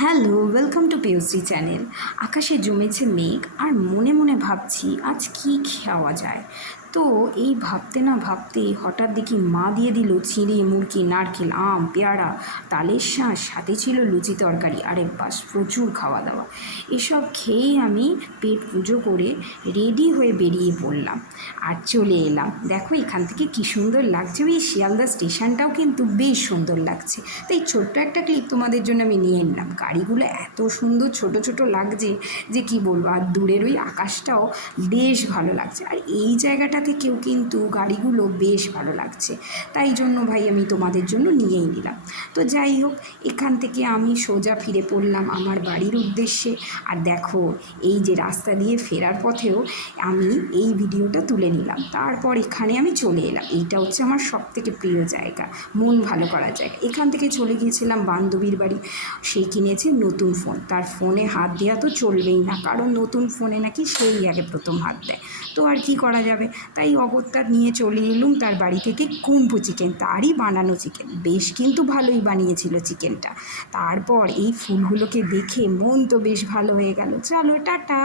Hello, welcome to POC channel. আকাশে জমেছে মেঘ আর মনে মনে ভাবছি আজ কি খাওয়া যায়। তো এই ভাবতে না ভাবতে হঠাৎ দেখি মা দিয়ে দিল চিড়ে মুরগি নারকেল আম পেয়ারা তালের শাঁস, সাথে ছিল লুচি তরকারি। আরে বাস, প্রচুর খাওয়া দাওয়া। এসব খেয়েই আমি পেট পুজো করে রেডি হয়ে বেরিয়ে পড়লাম আর চলে এলাম। দেখো এখান থেকে কী সুন্দর লাগছে, ওই শিয়ালদা স্টেশনটাও কিন্তু বেশ সুন্দর লাগছে। তাই ছোট্ট একটা ক্লিপ তোমাদের জন্য আমি নিয়ে নিলাম। গাড়িগুলো এত সুন্দর ছোট ছোট লাগছে যে কি বলবো, আর দূরের ওই আকাশটাও বেশ ভালো লাগছে। আর এই জায়গাটা থেকেও কিন্তু গাড়িগুলো বেশ ভালো লাগছে, তাই জন্য ভাই আমি তোমাদের জন্য নিয়েই নিলাম। তো যাই হোক, এখান থেকে আমি সোজা ফিরে পড়লাম আমার বাড়ির উদ্দেশ্যে। আর দেখো এই যে রাস্তা দিয়ে ফেরার পথেও আমি এই ভিডিওটা তুলে নিলাম। তারপর এখানে আমি চলে এলাম। এইটা হচ্ছে আমার সবথেকে প্রিয় জায়গা, মন ভালো করার জায়গা। এখান থেকে চলে গিয়েছিলাম বান্ধবীর বাড়ি। সে কিনেছে নতুন ফোন, তার ফোনে হাত দেওয়া তো চলবেই না, কারণ নতুন ফোনে নাকি সেই আগে প্রথম হাত দেয়। তো আর কি করা যাবে, তাই অগত্যা নিয়ে চলে এলুম তার বাড়ি থেকে কুম্পু চিকেন, তারই বানানো চিকেন। বেশ কিন্তু ভালোই বানিয়েছিল চিকেনটা। তারপর এই ফুলগুলোকে দেখে মন তো বেশ ভালো হয়ে গেল। চলো টাটা।